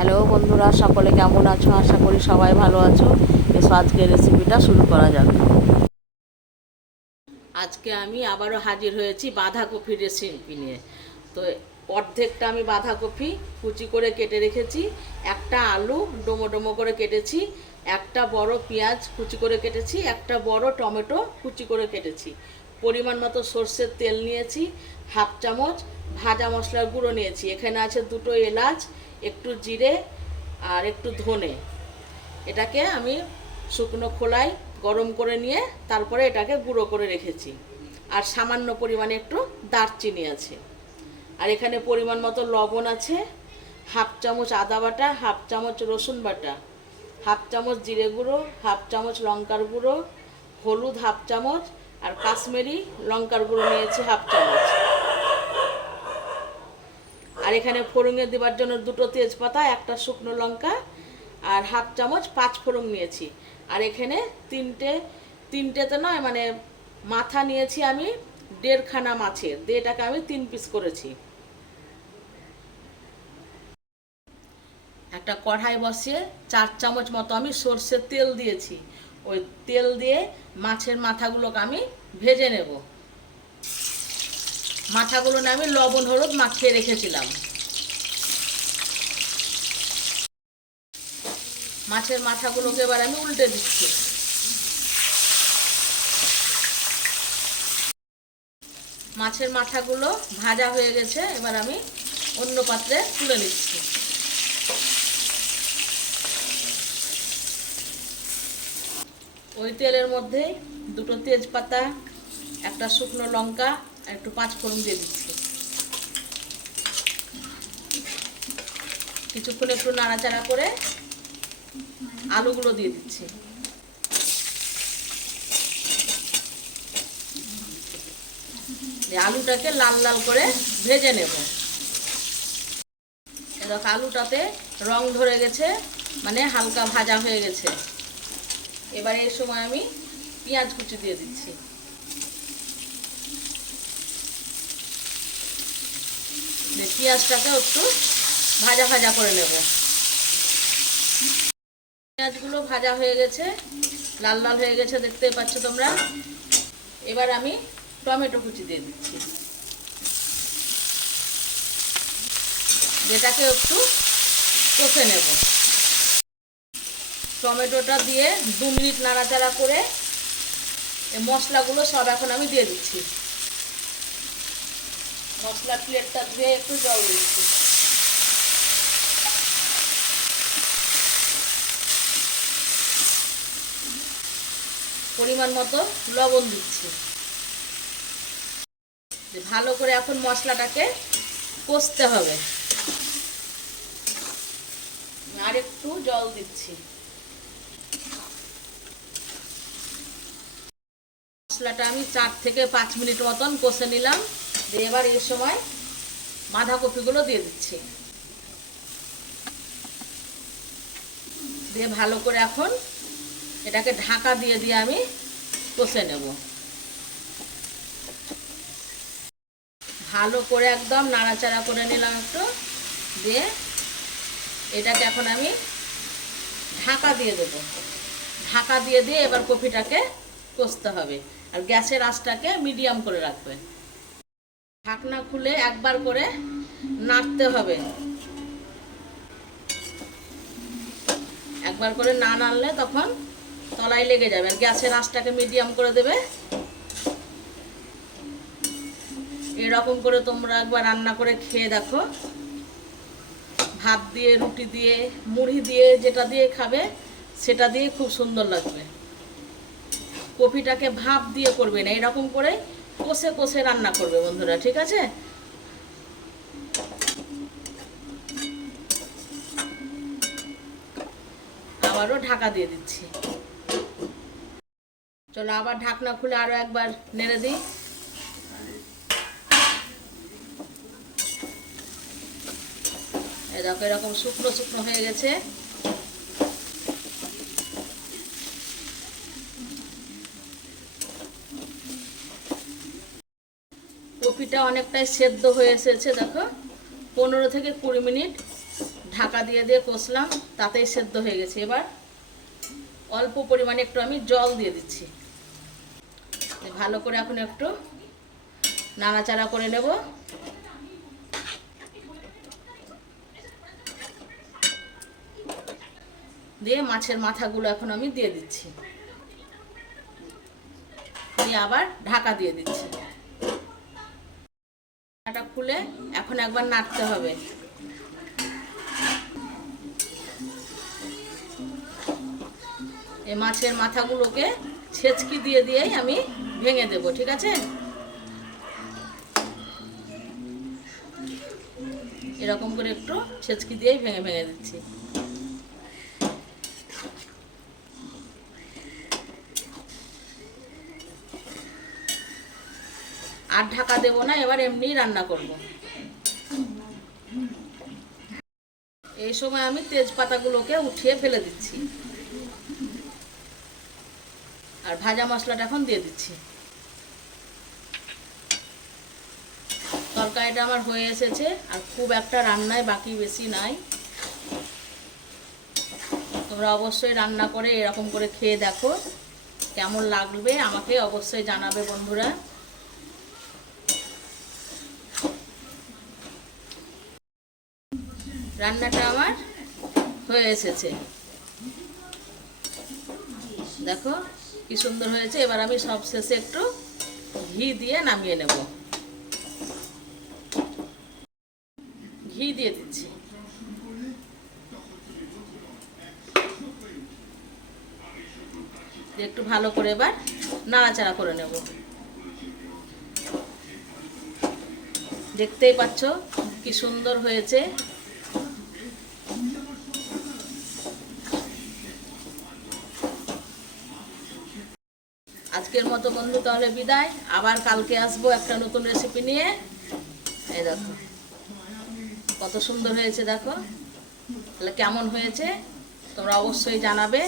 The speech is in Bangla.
হ্যালো বন্ধুরা, সকলে কেমন আছো? আশা করি সবাই ভালো আছো। এসো আজকে রেসিপিটা শুরু করা যাক। আজকে আমি আবারও হাজির হয়েছি বাঁধাকপির রেসিপি নিয়ে। তো অর্ধেকটা আমি বাঁধাকপি কুচি করে কেটে রেখেছি, একটা আলু ডোমো ডোমো করে কেটেছি, একটা বড় পেঁয়াজ কুচি করে কেটেছি, একটা বড় টমেটো কুচি করে কেটেছি। পরিমাণ মতো সর্ষের তেল নিয়েছি হাফ চামচ ভাজা মশলার গুঁড়ো নিয়েছি। এখানে আছে দুটো এলাচ, একটু জিরে আর একটু ধনে। এটাকে আমি শুকনো খোলায় গরম করে নিয়ে তারপরে এটাকে গুঁড়ো করে রেখেছি। আর সামান্য পরিমাণে একটু দারচিনি আছে। আর এখানে পরিমাণ মতো লবণ আছে, হাফ চামচ আদা বাটা, হাফ চামচ রসুন বাটা, হাফ চামচ জিরে গুঁড়ো, হাফ চামচ লঙ্কার গুঁড়ো, হলুদ হাফ চামচ আর কাশ্মীরি লঙ্কার গুঁড়ো নিয়েছি হাফ চামচ। আর এখানে ফোড়ঙে দেওয়ার জন্য দুটো তেজপাতা, একটা শুকনো লঙ্কা আর হাফ চামচ পাঁচ ফোড়ন নিয়েছি। আর এখানে তিনটে, তিনটেতে নয় মানে মাথা নিয়েছি আমি দেড়খানা মাছের। দিয়ে এটাকে আমি তিন পিস করেছি। একটা কড়াই বসিয়ে চার চামচ মতো আমি সর্ষের তেল দিয়েছি। ওই তেল দিয়ে মাছের মাথাগুলোকে আমি ভেজে নেব। মাথাগুলো আমি লবণ, হলুদ মাখিয়ে রেখেছিলাম। মাছের মাথাগুলোকে এবার আমি উল্টে দিচ্ছি। মাছের মাথাগুলো ভাজা হয়ে গেছে, এবার আমি অন্য পাত্রে তুলে নিচ্ছি। ওই তেলের মধ্যে দুটো তেজপাতা, একটা শুকনো লঙ্কা আর একটু পাঁচ ফোড়ন দিয়ে দিচ্ছি। কিছুক্ষণ একটু নাড়াচাড়া করে আলুগুলো দিয়ে দিচ্ছি। আলুটাকে লাল লাল করে ভেজে নেব। দেখো আলুটাতে রং ধরে গেছে মানে হালকা ভাজা হয়ে গেছে। এবার এই সময় আমি পেঁয়াজ কুচি দিয়ে দিচ্ছি। পেঁয়াজটাকে একটু ভাজা ভাজা করে নেব। পেঁয়াজগুলো ভাজা হয়ে গেছে, লাল লাল হয়ে গেছে, দেখতেই পাচ্ছ তোমরা। এবার আমি টমেটো কুচি দিয়ে দিচ্ছি। যেটাকে একটু কষে নেব। টমেটোটা দিয়ে দু মিনিট নাড়াচাড়া করে মশলাগুলো সব এখন আমি দিয়ে দিচ্ছি। মশলা প্লেটটা ধুয়ে একটু জল দিচ্ছি। পরিমাণ মতো লবণ দিচ্ছি। ভালো করে এখন মশলাটাকে কষতে হবে। আর একটু জল দিচ্ছি। মশলাটা আমি চার থেকে পাঁচ মিনিট মতন কষে নিলাম। দিয়ে এবার এই সময় বাঁধাকপিগুলো দিয়ে দিচ্ছি। দিয়ে ভালো করে এখন এটাকে ঢাকা দিয়ে দিয়ে আমি কষে নেব। ভালো করে একদম নাড়াচাড়া করে নিলাম একটু। দিয়ে এটাকে এখন আমি ঢাকা দিয়ে দেব। ঢাকা দিয়ে দিয়ে এবার কপিটাকে কষতে হবে। আর গ্যাসের আঁচটাকে মিডিয়াম করে রাখবে ঢাকনা খুলে একবার করে নাড়তে হবে। একবার করে না নাড়লে তখন তলায় লেগে যাবে আর গ্যাসের আঁচটাকে মিডিয়াম করে দেবে। এরকম করে তোমরা একবার রান্না করে খেয়ে দেখো। ভাত দিয়ে, রুটি দিয়ে, মুড়ি দিয়ে, যেটা দিয়ে খাবে সেটা দিয়ে খুব সুন্দর লাগবে। কপিটাকে ভাপ দিয়ে করবে না, এরকম করে কষে কষে রান্না করবে বন্ধুরা, ঠিক আছে? আবারও ঢাকা দিয়ে দিচ্ছি। চলো আবার ঢাকনা খুলে আরও একবার নেড়ে দিই। এরকম শুকনো শুকনো হয়ে গেছে। কপিটা অনেকটাই সেদ্ধ হয়ে এসেছে, দেখো। পনেরো থেকে কুড়ি মিনিট ঢাকা দিয়ে দিয়ে কষলাম, তাতেই সেদ্ধ হয়ে গেছে। এবার অল্প পরিমাণে একটু আমি জল দিয়ে দিচ্ছি। ভালো করে এখন একটু নাড়াচাড়া করে নেব। দিয়ে মাছের মাথাগুলো এখন আমি দিয়ে দিচ্ছি। দিয়ে আবার ঢাকা দিয়ে দিচ্ছি। ঢাকাটা খুলে এখন একবার নাড়তে হবে। এই মাছের মাথাগুলোকে ছেচকি দিয়ে দিয়েই আমি ভেঙে দেব, ঠিক আছে? এরকম করে একটু ছেচকি দিয়েই ভেঙে ভেঙে দিচ্ছি। আর ঢাকা দেবো না, এবার এমনিই রান্না করব। এই সময় আমি তেজপাতাগুলোকে উঠিয়ে ফেলে দিচ্ছি। আর ভাজা মশলাটা এখন দিয়ে দিচ্ছি। তরকারিটা আমার হয়ে এসেছে, আর খুব একটা রান্নায় বাকি বেশি নাই। তোমরা অবশ্যই রান্না করে এরকম করে খেয়ে দেখো, কেমন লাগবে আমাকে অবশ্যই জানাবে বন্ধুরা। রান্নাটা আমার হয়ে এসেছে। দেখো কি সুন্দর হয়েছে। এবার আমি সব শেষে একটু ঘি দিয়ে নামিয়ে নেব। ঘি দিয়ে দিচ্ছি। একটু ভালো করে এবার নাড়াচাড়া করে নেব। দেখতেই পাচ্ছ কি সুন্দর হয়েছে। মতো বন্ধু, তাহলে বিদায়। আবার কালকে আসব একটা নতুন রেসিপি নিয়ে। এই দেখো, কত সুন্দর হয়েছে, দেখো। তাহলে কেমন হয়েছে, তোমরা অবশ্যই জানাবে।